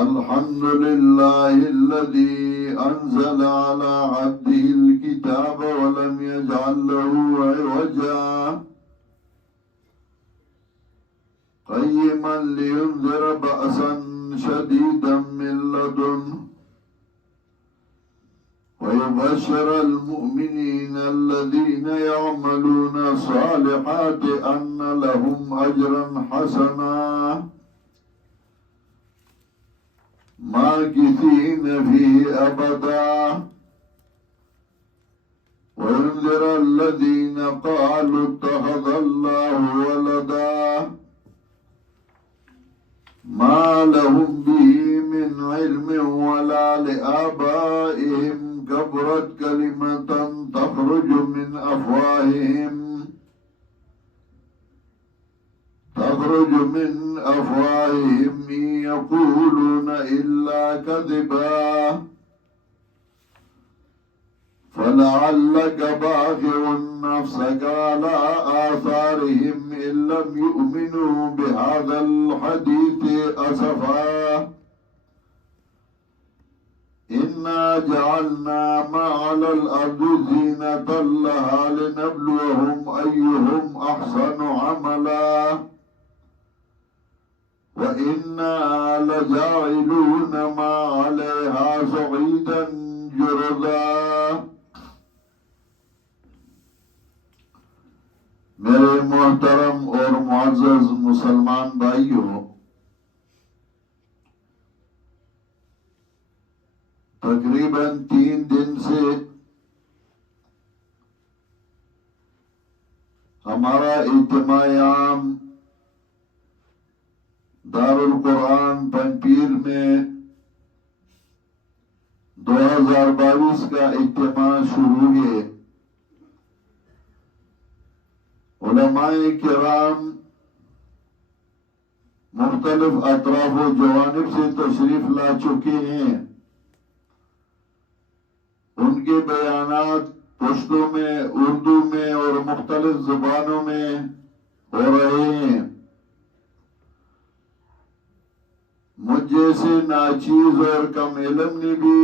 الحمد لله الذي أنزل على عبده الكتاب ولم يجعل له عوجا قيما لينذر بأسا شديدا من لدنه ويبشر المؤمنين الذين يعملون الصالحات أن لهم أجرا حسنا ماكثين فيه أبدا وينذر الذين قالوا اتخذ الله ولدا ما لهم به من علم ولا لآبائهم كبرت كلمة تخرج من أفواههم إن يقولون إلا كذبا فلعلك باخع نفسك على آثارهم إن لم يؤمنوا بهذا الحديث أسفا إنا جعلنا ما على الأرض زينة لها لنبلوهم أيهم أحسن عملا وإنا لجاعلون ما عليها صعيدا جرذا. میرے محترم اور معزز مسلمان بھائیوں، تقریباً 3 دن سے ہمارا اجتماع عام دارالقرآن پنپیر میں 2022 کا اجتماع شروع ہے۔ علماء کرام مختلف اطراف و جوانب سے تشریف لا چکے ہیں۔ ان کے بیانات پشتو میں، اردو میں اور مختلف زبانوں میں ہو رہے ہیں۔ مجھ جیسے ناچیز اور کم علم نے بھی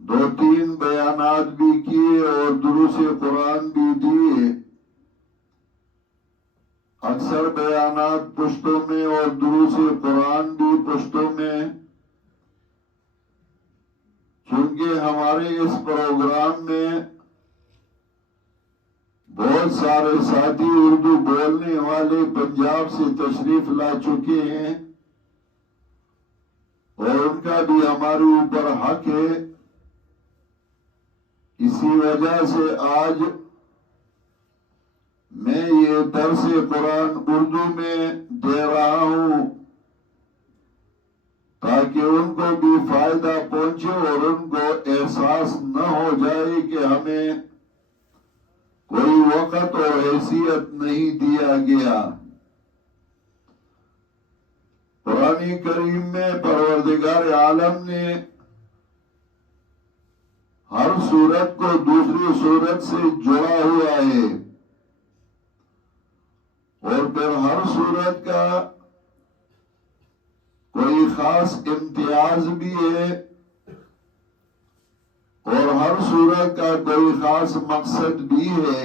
2-3 بیانات بھی کیے اور دروس قرآن بھی دیے۔ اکثر بیانات پشتوں میں اور دروس قرآن بھی پشتوں میں، چونکہ ہمارے اس پروگرام میں بہت سارے ساتھی اردو بولنے والے پنجاب سے تشریف لا چکے ہیں اور ان کا بھی ہمارے اوپر حق ہے۔ اسی وجہ سے آج میں یہ درس قرآن اردو میں دے رہا ہوں تاکہ ان کو بھی فائدہ پہنچے اور ان کو احساس نہ ہو جائے کہ ہمیں کوئی وقت اور حیثیت نہیں دیا گیا۔ قرآن کریم میں پروردگار عالم نے ہر سورت کو دوسری سورت سے جڑا ہوا ہے، اور پھر ہر سورت کا کوئی خاص امتیاز بھی ہے اور ہر سورت کا کوئی خاص مقصد بھی ہے۔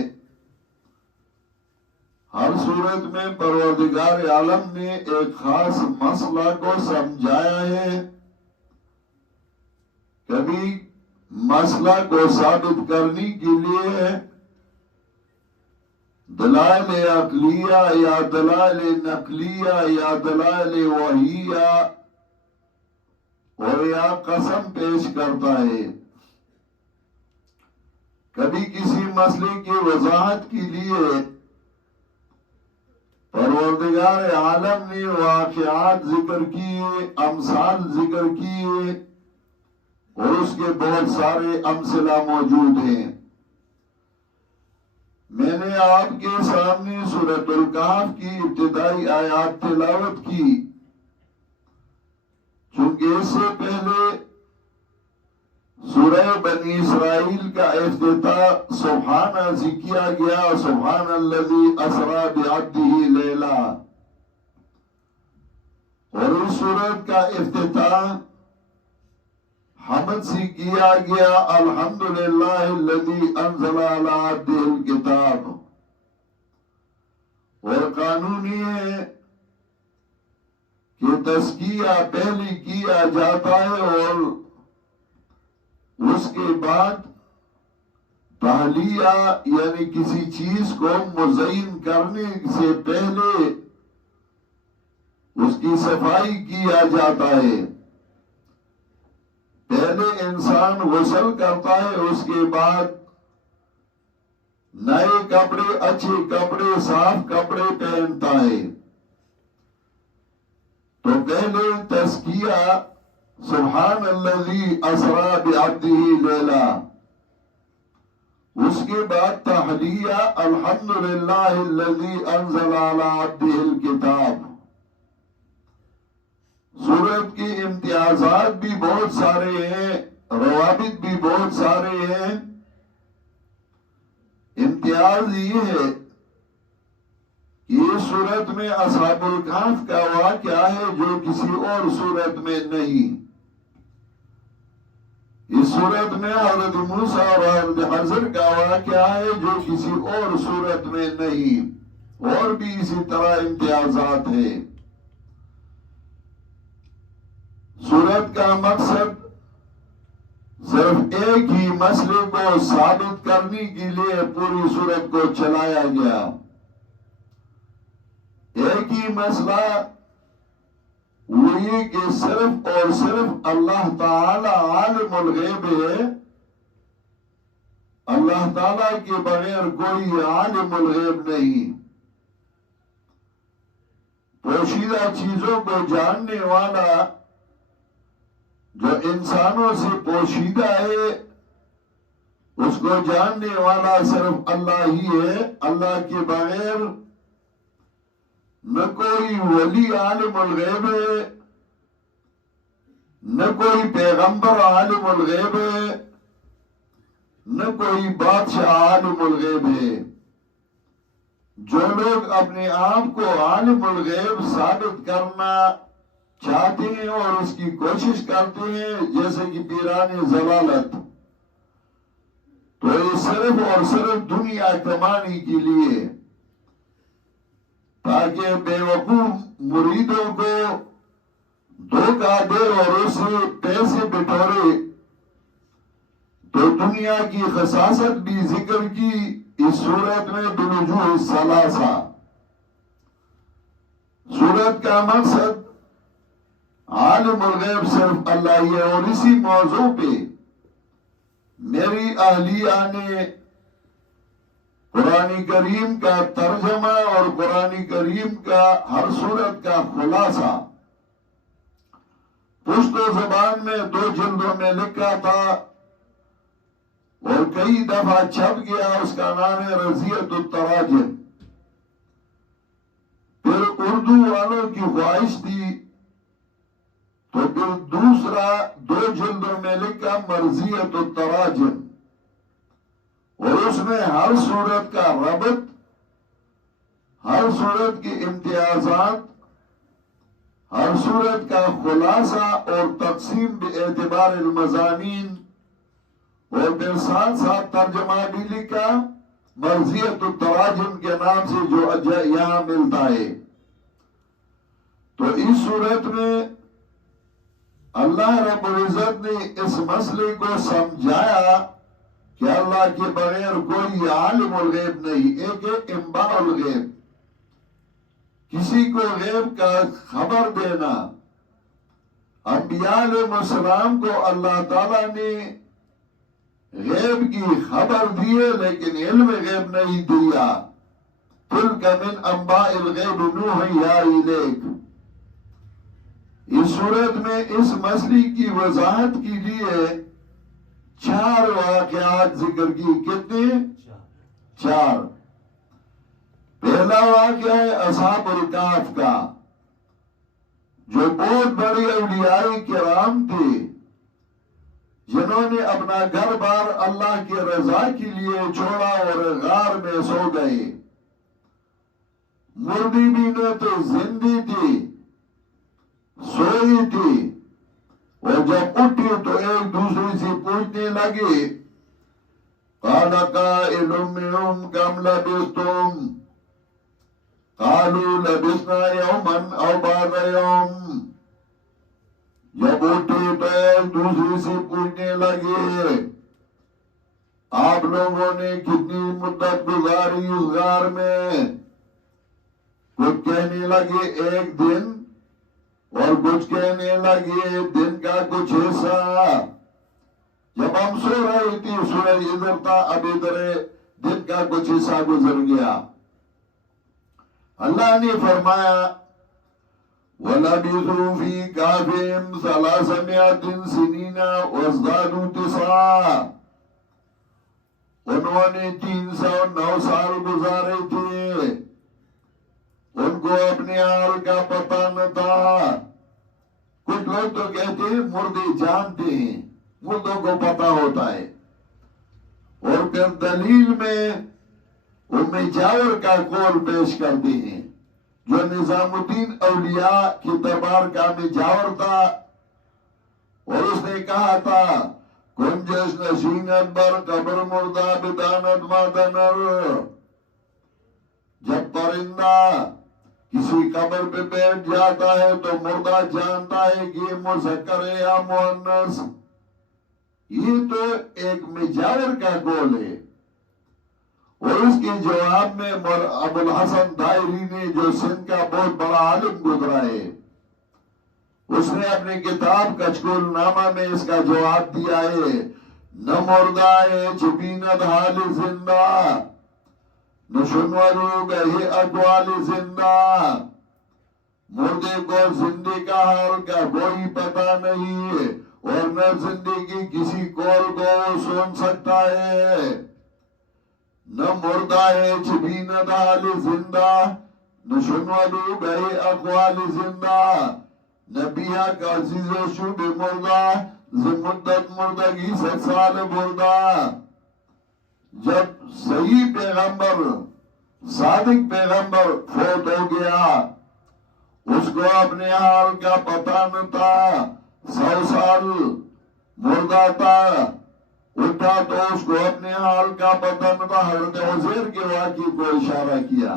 ہر سورت میں پروردگار عالم نے ایک خاص مسئلہ کو سمجھایا ہے۔ کبھی مسئلہ کو ثابت کرنے کے لیے دلائل عقلیہ یا دلائل نقلیہ یا دلائل وحیہ اور یا قسم پیش کرتا ہے۔ کبھی کسی مسئلے کی وضاحت کے لیے پروردگار عالم نے واقعات ذکر کیے، امثال ذکر کیے، اور اس کے بہت سارے امثلہ موجود ہیں۔ میں نے آپ کے سامنے سورۃ الکہف کی ابتدائی آیات تلاوت کی، چونکہ اس سے پہلے سورہ بنی اسرائیل کا افتتاح سبحانہ سے کیا گیا، سبحان الذی اسری بعبدہ لیلا، سورت کا افتتاح حمد سے کیا گیا، الحمدللہ الذی انزل علی عبدہ الکتاب، اور قانونی ہے کہ تزکیہ پہلے کیا جاتا ہے اور اس کے بعد تحلیہ یعنی کسی چیز کو مزین کرنے سے پہلے اس کی صفائی کیا جاتا ہے۔ پہلے انسان غسل کرتا ہے، اس کے بعد نئے کپڑے، اچھے کپڑے، صاف کپڑے پہنتا ہے۔ تو پہلے تزکیہ سبحان الذی اسری بعبدہ لیلا، اس کے بعد تحلیہ الحمدللہ الذی انزل علی عبدہ الکتاب۔ سورت کے امتیازات بھی بہت سارے ہیں، روابط بھی بہت سارے ہیں۔ امتیاز یہ ہے کہ اس سورت میں اصحاب الکہف کا واقعہ ہے جو کسی اور سورت میں نہیں۔ اس سورت میں حضرت موسیٰ اور حضرت خضر کا واقعہ ہے جو کسی اور سورت میں نہیں، اور بھی اسی طرح امتیازات ہیں۔ سورت کا مقصد صرف ایک ہی مسئلے کو ثابت کرنے کے لیے پوری سورت کو چلایا گیا۔ ایک ہی مسئلہ وہ یہ کہ صرف اور صرف اللہ تعالی عالم الغیب ہے، اللہ تعالی کے بغیر کوئی عالم الغیب نہیں۔ پوشیدہ چیزوں کو جاننے والا جو انسانوں سے پوشیدہ ہے، اس کو جاننے والا صرف اللہ ہی ہے۔ اللہ کے بغیر نہ کوئی ولی عالم الغیب ہے، نہ کوئی پیغمبر عالم الغیب ہے، نہ کوئی بادشاہ عالم الغیب ہے۔ جو لوگ اپنے آپ کو عالم الغیب ثابت کرنا چاہتے ہیں اور اس کی کوشش کرتے ہیں، جیسے کہ پیران ضلالت، تو یہ صرف اور صرف دنیا کمانے کے لیے، تاکہ بے وقوف مریدوں کو دھوکہ دے اور اسے پیسے بٹورے۔ تو دنیا کی خصاصت بھی ذکر کی اس سورت میں بوجوہ الثلاثہ۔ سورت کا مقصد عالم الغیب صرف اللہ ہی ہے، اور اسی موضوع پہ میری اہلیہ نے قرآن کریم کا ترجمہ اور قرآن کریم کا ہر سورت کا خلاصہ پشتو زبان میں 2 جلدوں میں لکھا تھا، اور کئی دفعہ چھپ گیا۔ اس کا نام ہے رضیت التراجم۔ پھر اردو والوں کی خواہش تھی تو پھر دوسرا 2 جلدوں میں لکھا مرضیت التراجم، اور اس میں ہر سورت کا ربط، ہر سورت کی امتیازات، ہر سورت کا خلاصہ اور تقسیم باعتبار المضامین، اور پھر ساتھ ساتھ ترجمہ بھی لکھا مرضیت التراجم کے نام سے جو یہاں ملتا ہے۔ تو اس صورت میں اللہ رب العزت نے اس مسئلے کو سمجھایا کہ اللہ کے بغیر کوئی عالم الغیب نہیں۔ ایک ہے انباء الغیب، کسی کو غیب کا خبر دینا۔ انبیاء علیہ السلام کو اللہ تعالیٰ نے غیب کی خبر دیے، لیکن علم غیب نہیں دیا۔ تلک من انباء الغیب نوحیہا الیک۔ اس صورت میں اس مسئلے کی وضاحت کے لیے 4 واقعات ذکر کی۔ کتنے؟ 4۔ پہلا واقعہ ہے اصحاب الکہف کا، جو بہت بڑے اولیاء کرام تھے، جنہوں نے اپنا گھر بار اللہ کی رضا کے لیے چھوڑا اور غار میں سو گئے۔ مردی بھی نہ تو زندی تھی، سوئی تھی، اور جب اٹھی تو ایک دوسرے سے پوچھنے لگے، قال قائل منهم كم لبثتم قالوا لبثنا يوما او بعض يوم۔ جب اٹھے تو ایک دوسرے سے پوچھنے لگے، آپ لوگوں نے کتنی مدت گزاری اس غار میں؟ کچھ کہنے لگے ایک دن، اور کچھ کہنے لگے دن کا کچھ حصہ۔ جب ہم سو رہی تھی سورج ادھر تھا، اب ادھر دن کا کچھ حصہ گزر گیا۔ اللہ نے فرمایا وَلَبِثُوا فِي كَهْفِهِمْ 300 سِنِينَ وَازْدَادُوا 9۔ انہوں نے 309 سال گزارے تھے، ان کو اپنے حال کا پتہ نہ تھا۔ کچھ لوگ تو کہتے ہیں مردے جانتے ہیں، مردوں کو پتہ ہوتا ہے۔ اور پھر دلیل میں ام جاور کا قول پیش کرتے ہیں، جو نظام الدین اولیاء کی دربار کا ام جاور تھا، اور اس نے کہا تھا کنجش نشینت بر قبر مردہ بدانت مادنر۔ جب پرندہ کسی قبر پہ بیٹھ جاتا ہے تو مردہ جانتا ہے کہ یہ مذکر ہے یا مؤنث۔ یہ تو ایک مجاور کا قول ہے۔ اور اس کے جواب میں ابو الحسن دائری نے، جو سندھ کا بہت بڑا عالم گزرا ہے، اس نے اپنی کتاب کچکول نامہ میں اس کا جواب دیا ہے، نہ مردہ ہے چھپینت حال زندہ، نہ شنورو گہے اقوال زندہ۔ مردے کو زندے کا حال کا کوئی پتہ نہیں، اور نہ زندگی کسی قول کو سن سکتا ہے۔ نہ مردہ ہے چھپینت حال زندہ، نہ شنورو گہے اقوال زندہ، نہ بیہ کا عزیز و شب مردہ زمدت مردگی 100 سال مردہ۔ جب صحیح پیغمبر، صادق پیغمبر فوت ہو گیا، اس کو اپنے حال کا پتہ نہ تھا، 100 سال مردہ تھا، اٹھا تو اس کو اپنے حال کا پتہ نہ تھا۔ حضرت عزیر کے واقعے کو اشارہ کیا۔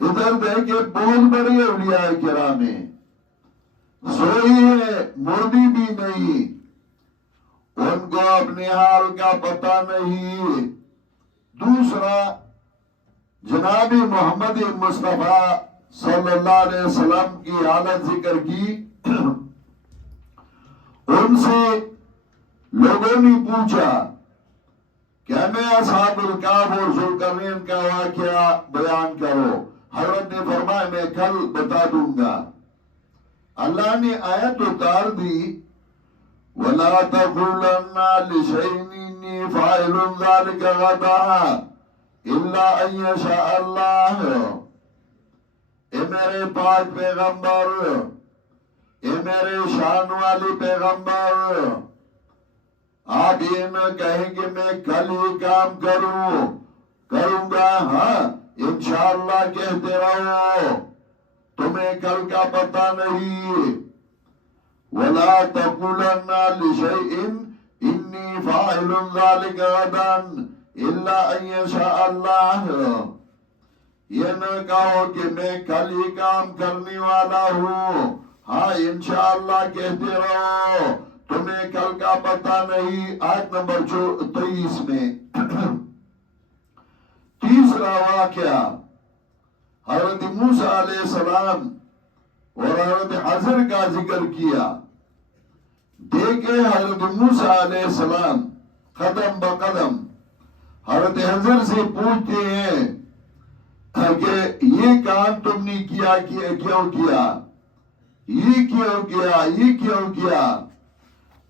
ادھر دیکھیں بہت بڑے اولیاء کرام ہیں، سوئی ہے، مردی بھی نہیں، ان کو اپنے حال کا پتہ نہیں۔ دوسرا، جناب محمد مصطفیٰ صلی اللہ علیہ وسلم کی حالت ذکر کی۔ ان سے لوگوں نے پوچھا کہ ہمیں اصحاب الکہف اور ذوالقرنین کا واقعہ بیان کرو۔ حضرت نے فرمایا میں کل بتا دوں گا۔ اللہ نے آیت اتار دی وَلَا تَقُولَنَّ لِشَيْءٍ إِنِّي فَاعِلٌ ذَلِكَ غَدًا إِلَّا أَن يَشَاءَ اللَّهُ۔ اے میرے پاک پیغمبر، اے میرے شان والے پیغمبر، آپ یہ نہ کہیں کہ میں کل یہ کام کروں گا، ہاں انشاءاللہ کہتے رہو، تمہیں کل کا پتہ نہیں۔ وَلَا تَقُولَنَّ لِشَيْءٍ إِنِّي فَاعِلٌ ذَلِكَ غَدًا إِلَّا أَن يَشَاءَ اللَّهُ۔ یہ نہ کہو کہ میں کل یہ کام کرنے والا ہوں، ہاں انشاءاللہ کہتے رہو، تمہیں کل کا پتہ نہیں۔ آیت نمبر 23 میں تیسرا واقعہ حضرت موسیٰ علیہ السلام اور حضرت خضر کا ذکر کیا۔ دیکھیں حضرت موسیٰ علیہ السلام قدم بقدم حضرت خضر سے پوچھتے ہیں کہ یہ کام تم نے کیوں کیا، یہ کیوں کیا؟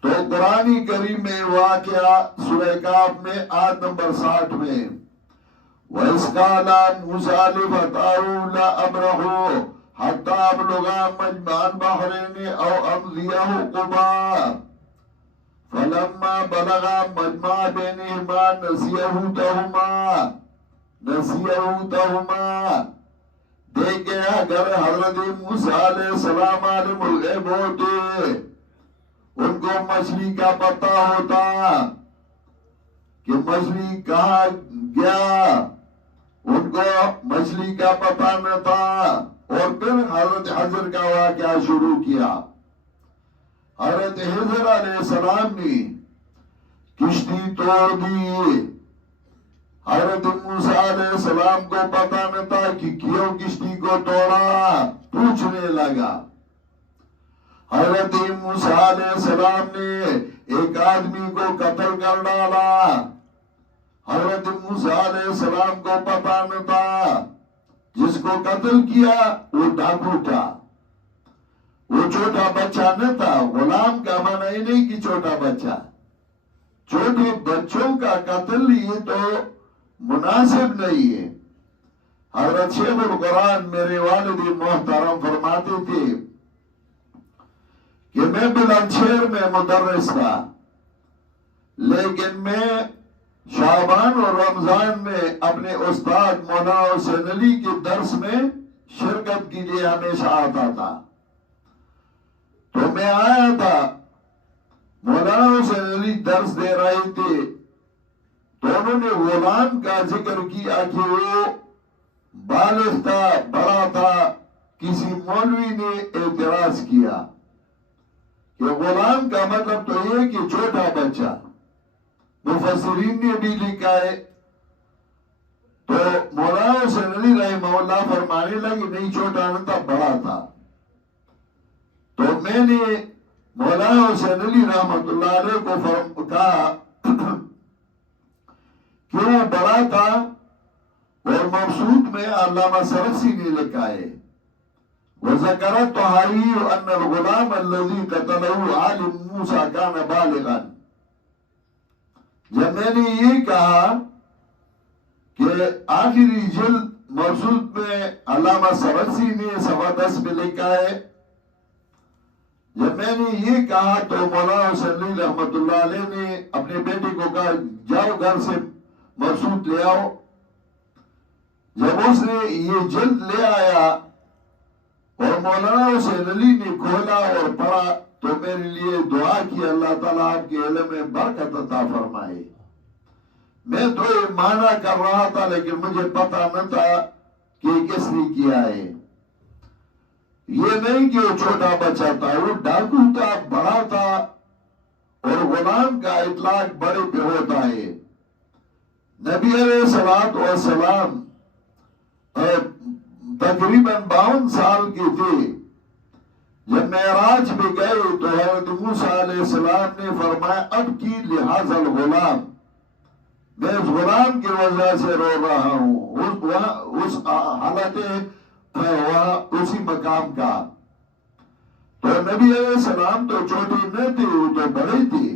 تو قرآن کریم میں واقعہ سورہ کہف میں آیت نمبر 60 میں وَإِذْ قَالَ مُوسَىٰ لِفَتَاهُ لَا أَبْرَحُ حَتَّىٰ أَبْلُغَ مَجْمَعَ الْبَحْرَيْنِ أَوْ أَمْضِيَ حُقُبًا فَلَمَّا بَلَغَا مَجْمَعَ بَيْنِهِمَا نَسِيَ حُوتَهُمَا۔ دیکھیں اگر حضرت موسیٰ علیہ السلام عالم الغیب ہوتے، ان کو مچھلی کا پتہ ہوتا کہ مچھلی کہاں گیا، ان کو مچھلی کا پتہ نہ تھا، اور پھر حضرت حضر کا واقعہ شروع کیا۔ حضرت حضر علیہ السلام نے کشتی توڑ دی۔ حضرت موسیٰ علیہ السلام کو پتہ نہ تھا کہ کیوں کشتی کو توڑا، پوچھنے لگا۔ حضرت موسیٰ علیہ السلام نے ایک آدمی کو قتل کر ڈالا۔ حضرت موسیٰ علیہ السلام کو پتہ نہ تھا جس کو قتل کیا وہ ڈاکو تھا، وہ چھوٹا بچہ نہ تھا۔ غلام کا معنی نہیں کہ چھوٹا بچہ، چھوٹے بچوں کا قتل یہ تو مناسب نہیں ہے۔ حضرت شیخ القرآن میرے والد محترم فرماتے تھے کہ میں بلند شہر میں مدرس تھا، لیکن میں شعبان اور رمضان میں اپنے استاد مولانا حسین علی کے درس میں شرکت کے لیے ہمیشہ آتا تھا۔ تو میں آیا تھا، مولانا حسین علی درس دے رہے تھے، تو انہوں نے غلام کا ذکر کیا کہ وہ بالغ تھا، بڑا تھا۔ کسی مولوی نے اعتراض کیا کہ غلام کا مطلب تو یہ کہ چھوٹا بچہ، مفسرین نے بھی لکھا ہے۔ تو مولانا حسین علی رحمہ اللہ فرمانے لگے نہیں چھوٹا نہ تھا، بڑا تھا۔ تو میں نے مولانا حسین علی رحمۃ اللہ علیہ کو کہا کہ وہ بڑا تھا، اور مبسوط میں علامہ سرسی نے لکھا ہے وَذَكَرَ الطَّحَاوِيُّ أَنَّ الْغُلَامَ الَّذِي قَتَلَهُ عَالِمُ مُوسَىٰ كَانَ بَالِغًا۔ جب میں نے یہ کہا کہ آخری جلد مبسوط میں علامہ سرسی نے صفحہ 10 میں لکھا ہے، جب میں نے یہ کہا تو مولانا حسین علی رحمۃ اللہ علیہ نے اپنے بیٹے کو کہا جاؤ گھر سے مبسوط لے آؤ۔ جب اس نے یہ جلد لے آیا اور مولانا حسین علی نے کھولا اور پڑھا تو میرے لیے دعا کی اللہ تعالیٰ آپ کے علم میں برکت عطا فرمائے۔ میں تو یہ معنی کر رہا تھا لیکن مجھے پتا نہ تھا کہ کس نے کیا ہے۔ یہ نہیں کہ وہ چھوٹا بچہ تھا، وہ ڈاکو تھا، بڑا تھا، اور غلام کا اطلاق بڑے پہ ہوتا ہے۔ نبی علیہ الصلوۃ والسلام تقریباً 52 سال کے تھے جب معراج میں گئے تو حضرت موسیٰ علیہ السلام نے فرمایا اب کی لہذا الغلام، میں اس غلام کی وجہ سے رو رہا ہوں، اس حالت وہاں اسی مقام کا۔ تو نبی علیہ السلام تو چھوٹے نہ تھے، وہ تو بڑے تھے۔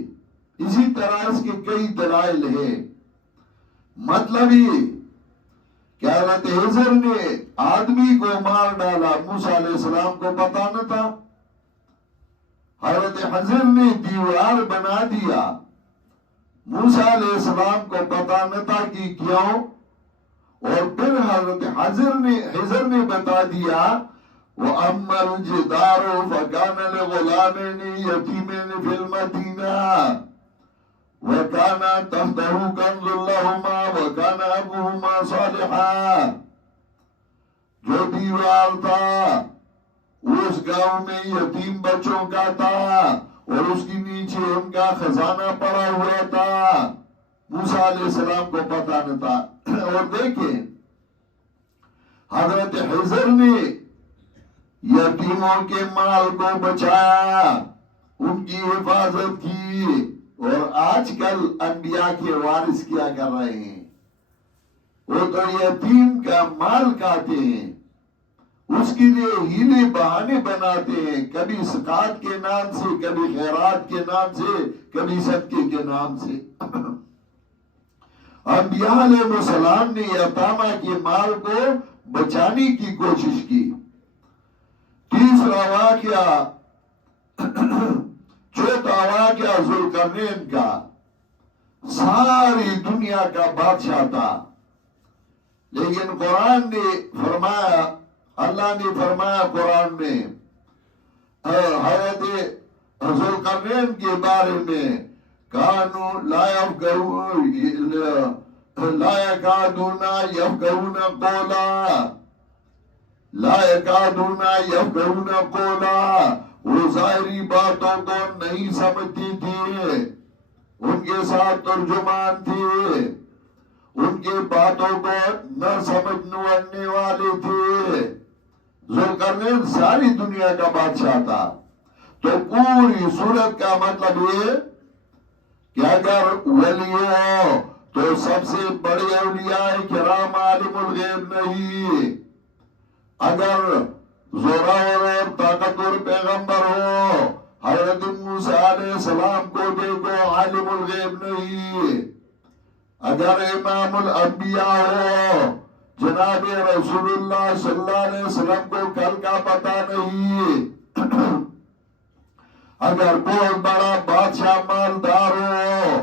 اسی طرح اس کے کئی دلائل ہیں۔ مطلب یہ کہ حضرت حضر نے آدمی کو مار ڈالا، موسیٰ علیہ السلام کو پتا نہ تھا۔ حضرت حضر نے دیوار بنا دیا، موسیٰ علیہ السلام کو پتا نہ تھا کہ کیوں، اور پھر حضرت حضر نے بتا دیا وَأَمَّا الْجِدَارُ فَكَانَ لِغُلَامَيْنِ يَتِيمَيْنِ فِي الْمَدِينَةِ وَكَانَ تَحْتَهُ كَنْزٌ لَهُمَا وَكَانَ أَبُوهُمَا صَالِحًا۔ جو دیوار تھا اس گاؤں میں یتیم بچوں کا تھا اور اس کی نیچے ان کا خزانہ پڑا ہوا تھا، موسیٰ علیہ السلام کو پتا نہ تھا۔ اور دیکھیں حضرت حضر نے یتیموں کے مال کو بچایا، ان کی حفاظت کی، اور آج کل انبیاء کے وارث کیا کر رہے ہیں؟ وہ تو یتیم کا مال کھاتے ہیں، اس کے لیے ہیلے بہانے بناتے ہیں، کبھی زکات کے نام سے، کبھی خیرات کے نام سے، کبھی صدقے کے نام سے۔ انبیاء علیہ السلام نے یتامہ کے مال کو بچانے کی کوشش کی۔ تیسرا واقعہ، چوتھا واقعہ ذوالقرنین کا، ساری دنیا کا بادشاہ تھا، لیکن قرآن نے فرمایا اللہ نے فرمایا قرآن میں حضرت ذوالقرنین کے بارے میں کانو لا یکادون یفقہون قولا، لا یکادون یفقہون قولا، وہ ظاہری باتوں کو نہیں سمجھتی تھی، ان کے ساتھ ترجمان تھے، ان کے باتوں کو نہ سمجھنے والے تھے۔ ذوالقرنین ساری دنیا کا بادشاہ تھا۔ تو پوری صورت کا مطلب یہ کہ اگر ولی ہو تو سب سے بڑے اولیاء کرام عالم الغیب نہیں، اگر زوراور اور طاقتور پیغمبر ہو حضرت موسیٰ علیہ السلام کو دیکھو عالم الغیب نہیں، اگر امام الانبیاء ہو جناب رسول اللہ صلی اللہ علیہ وسلم کو کل کا پتہ نہیں، اگر بہت بڑا بادشاہ مالدار ہو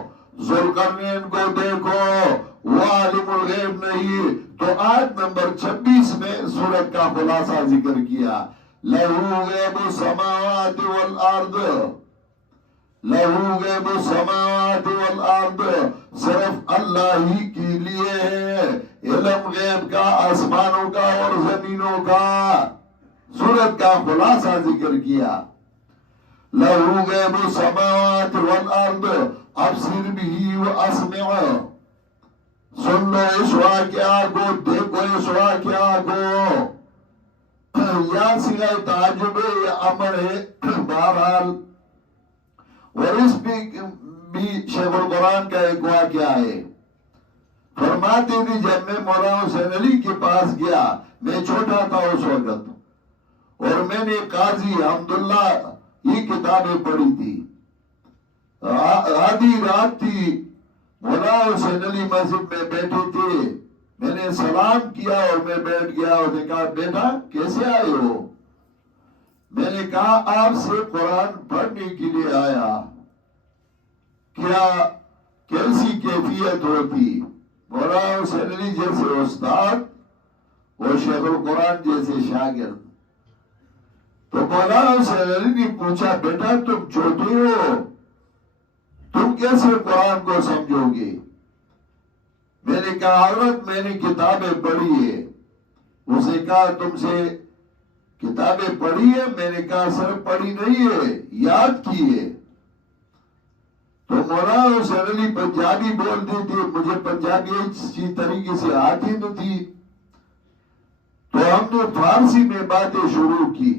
ذوالقرنین کو دیکھو وہ عالم الغیب نہیں۔ تو آیت نمبر 26 میں سورت کا خلاصہ ذکر کیا، لہو غیب السماوات والارض، لہو غیب السماوات والارض، صرف اللہ ہی کے لیے ہے علم غیب کا آسمانوں کا اور زمینوں کا۔ سورت کا خلاصہ ذکر کیا، لہو غیب السماوات والارض ابصر بھی واسمع، سن لو اس واقعہ کو، دیکھو اس واقعہ کو، یا صیغہ تعجب ہے یا امر ہے، بہرحال۔ اور اس بھی شیخ القرآن کا ایک واقعہ ہے، فرماتے تھے جب میں مولانا حسین علی کے پاس گیا، میں چھوٹا تھا اس وقت، اور میں نے قاضی حمداللہ یہ کتابیں پڑھی تھی، آدھی رات تھی، مولانا حسین علی مسجد میں بیٹھے تھے، میں نے سلام کیا اور میں بیٹھ گیا، اور نے کہا بیٹا کیسے آئے ہو؟ میں نے کہا آپ سے قرآن پڑھنے کے لیے آیا، کیا کیسی کیفیت ہوتی؟ مولانا حسین علی جیسے استاد اور شیخ القرآن جیسے شاگرد۔ تو مولانا حسین علی نے پوچھا بیٹا تم چھوٹے ہو، تم کیسے قرآن کو سمجھو گے؟ میں نے کہا حضرت میں نے کتابیں پڑھی ہے۔ اس نے کہا تم سے کتابیں پڑھی ہے؟ میں نے کہا صرف پڑھی نہیں ہے، یاد کی ہے۔ تو مولانا حسین علی پنجابی بولتے تھے، مجھے پنجابی اچھی طریقے سے آتی نہ تھی، تو ہم نے فارسی میں باتیں شروع کی۔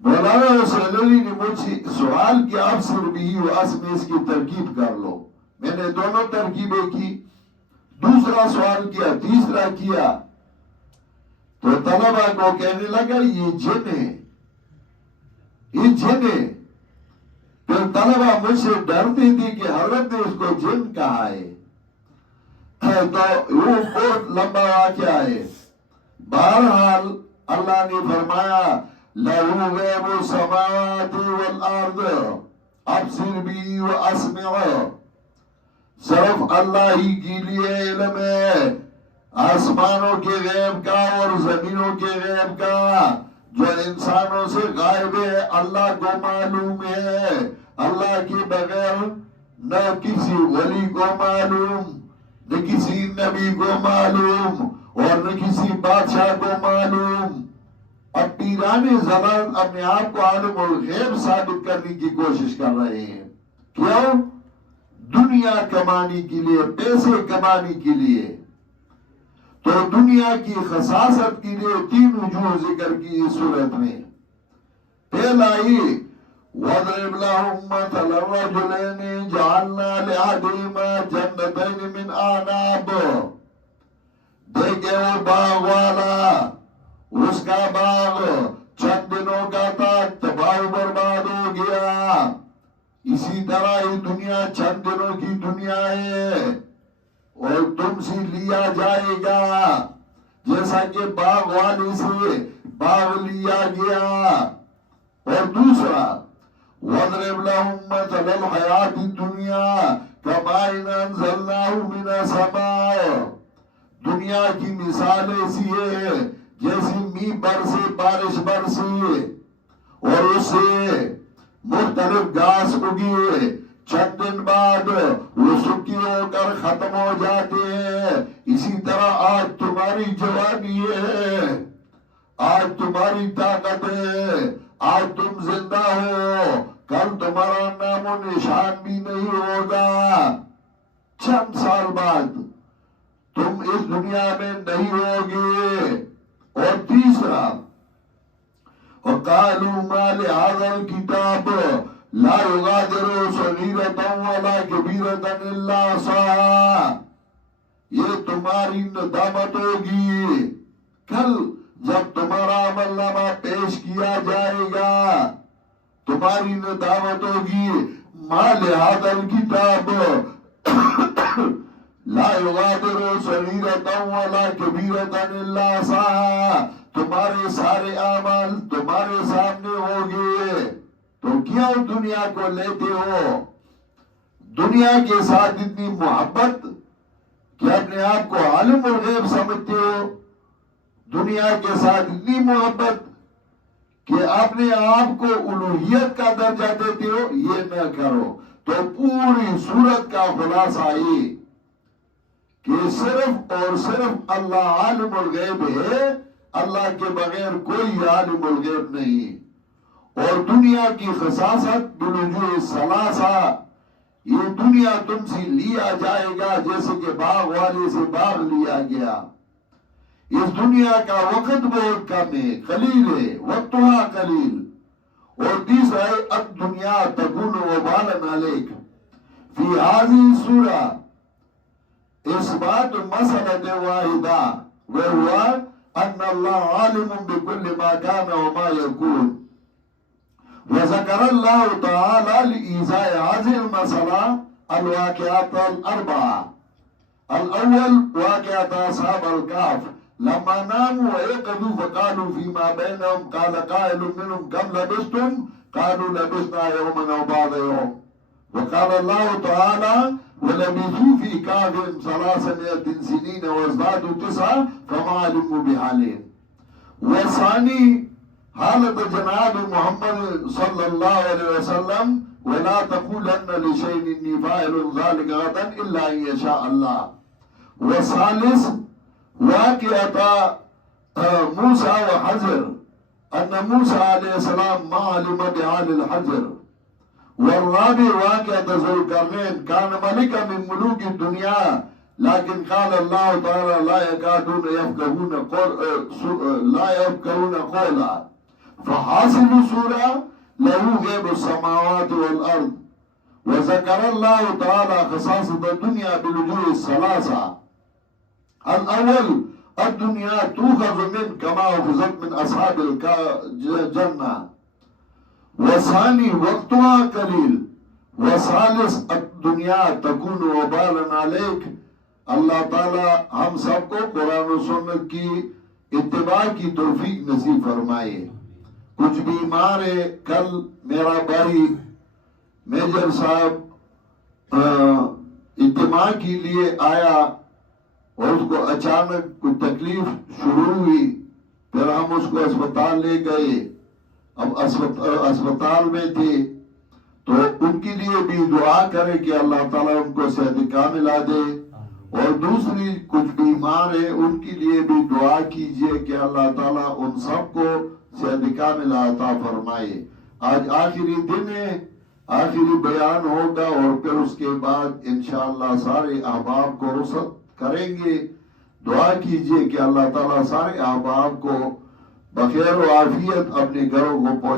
مولانا حسین علی نے مجھ سے سوال کیا، آپ صرف بھی واسمع اس کی ترکیب کر لو۔ میں نے دونوں ترکیبیں کی، دوسرا سوال کیا، تیسرا کیا، تو طلبہ کو کہنے لگا یہ جن ہے، یہ جن ہے۔ پھر طلبہ مجھ سے ڈرتے تھے کہ حضرت نے اس کو جن کہا ہے، تو وہ بہت لمبا واقعہ ہے۔ بہرحال اللہ نے فرمایا لہو غیب السماوات والارض ابصر بھی واسمع، صرف اللہ ہی کے لیے علم ہے آسمانوں کے غیب کا اور زمینوں کے غیب کا، جو انسانوں سے غائب ہے اللہ کو معلوم ہے۔ اللہ کے بغیر نہ کسی ولی کو معلوم، نہ کسی نبی کو معلوم، اور نہ کسی بادشاہ کو معلوم۔ اب پیران زمان اپنے آپ کو عالم الغیب ثابت کرنے کی کوشش کر رہے ہیں، کیوں؟ دنیا کمانے کے لیے، پیسے کمانے کے لیے۔ تو دنیا کی خصاصت کے لیے تین وجوہ ذکر کی اس صورت میں۔ پہلا یہ وَاضْرِبْ لَهُم مَّثَلَ الرَّجُلَيْنِ جَعَلْنَا لِأَحَدِهِمَا جَنَّتَيْنِ مِنْ أَعْنَابٍ، دیکھے وہ باغ والا، اس کا باغ چند دنوں کا تھا، تباہ و برباد ہو گیا۔ اسی طرح یہ دنیا چند دنوں کی دنیا ہے اور تم سے لیا جائے گا، جیسا کہ باغ والے سے باغ لیا گیا۔ اور دوسرا وَاضْرِبْ لَهُم مَّثَلَ الْحَيَاةِ الدُّنْيَا كَمَاءٍ أَنزَلْنَاهُ مِنَ السَّمَاءِ، دنیا کی مثال ایسی ہے جیسی می برسے، بارش برسی اور اس سے مختلف گھاس اگی، چند دن بعد وہ سکی ہو کر ختم ہو جاتے ہیں۔ اسی طرح آج تمہاری جوانی ہے، آج تمہاری طاقت ہے، آج تم زندہ ہو، کل تمہارا نام و نشان بھی نہیں ہوگا، چند سال بعد تم اس دنیا میں نہیں ہوگے۔ اور تیسرا، وَقَالُوا مَا لِهَذَا الْكِتَابِ لَا يُغَادِرُ صَغِيرَةً وَلَا كَبِيرَةً إِلَّا أَحْصَاهَا، یہ تمہاری ندامت ہوگی کل جب تمہارا عمل نامہ پیش کیا جائے گا، تمہاری ندامت ہوگی۔ مَا لِهَذَا الْكِتَابِ لا يغادر صغيرة ولا كبيرة إلا أحصاها، تمہارے سارے اعمال تمہارے سامنے ہوگے، تو کیوں دنیا کو لیتے ہو؟ دنیا کے ساتھ اتنی محبت کہ اپنے آپ کو عالم الغیب سمجھتے ہو، دنیا کے ساتھ اتنی محبت کہ اپنے آپ کو الوہیت کا درجہ دیتے ہو، یہ نہ کرو۔ تو پوری صورت کا خلاصہ یہ کہ صرف اور صرف اللہ عالم الغیب ہے، اللہ کے بغیر کوئی عالم الغیب نہیں۔ اور دنیا کی خصاصت بالوجوہ ثلاثہ، یہ دنیا تم سے لیا جائے گا جیسے کہ باغ والے سے باغ لیا گیا۔ اس دنیا کا وقت بہت کم ہے، قلیل ہے، وقتها قلیل۔ اور تیسرا ہے الدنیا تکون وبالا علیک۔ فی هذه السورہ اثبات مسئلہ واحدہ وہو ان اللہ عالم بكل ما كان وما يكون، وذكر الله تعالى لإيذاء هذه المسألة الواقعات الأربعة۔ الأول واقعة أصحاب الكهف لما ناموا ويقظوا فقالوا فيما بينهم قال قائل منهم كم لبثتم قالوا لبثنا يوما أو بعض يوم، وقال الله تعالى وَلَبِثُوا فِي كَهْفِهِمْ 300 سِنِينَ وَازْدَادُوا 9 فَمَا عَلِمُوا بِحَالِهِمْ۔ والثاني حالة جناب محمد صلی اللہ علیہ وسلم وَلَا تَقُولَنَّ لِشَيْءٍ إِنِّي فَاعِلٌ ذَلِكَ غَدًا إِلَّا أَن يَشَاءَ اللَّهُ۔ والثالث واقعة موسى وحجر أن موسى عليه السلام ما علم بحال الحجر۔ والرابع واقعة ذو القرنين كان ملكا من ملوك الدنيا لكن قال الله تعالى لا يكادون يفقهون قولا، فحاصل سورة له غيب السماوات والأرض۔ وذكر الله تعالى خصاصة الدنيا بالوجوه الثلاثة۔ الأول الدنيا تؤخذ من كما أخذت من أصحاب الجنة، وثانی وقتها قلیل، وثالث الدنیا تکون وبالا علیک۔ اللہ تعالی ہم سب کو قرآن و سنت کی اتباع کی توفیق نصیب فرمائے۔ کچھ بیمار ہے، کل میرا بھائی میجر صاحب اجتماع کے لیے آیا اور اس کو اچانک کچھ تکلیف شروع ہوئی، پھر ہم اس کو اسپتال لے گئے۔ اب اسپتال میں تھے تو ان کے لیے بھی دعا کرے کہ اللہ تعالیٰ ان کو صحت کاملہ دے، اور دوسری کچھ بیمار ہیں ان کے لیے بھی دعا کیجئے کہ اللہ تعالیٰ ان سب کو صحت کاملہ عطا فرمائے۔ آج آخری دن ہے، آخری بیان ہوگا اور پھر اس کے بعد انشاءاللہ سارے احباب کو رخصت کریں گے۔ دعا کیجئے کہ اللہ تعالیٰ سارے احباب کو بخیر و عافیت اپنے گھروں کو پہنچائے۔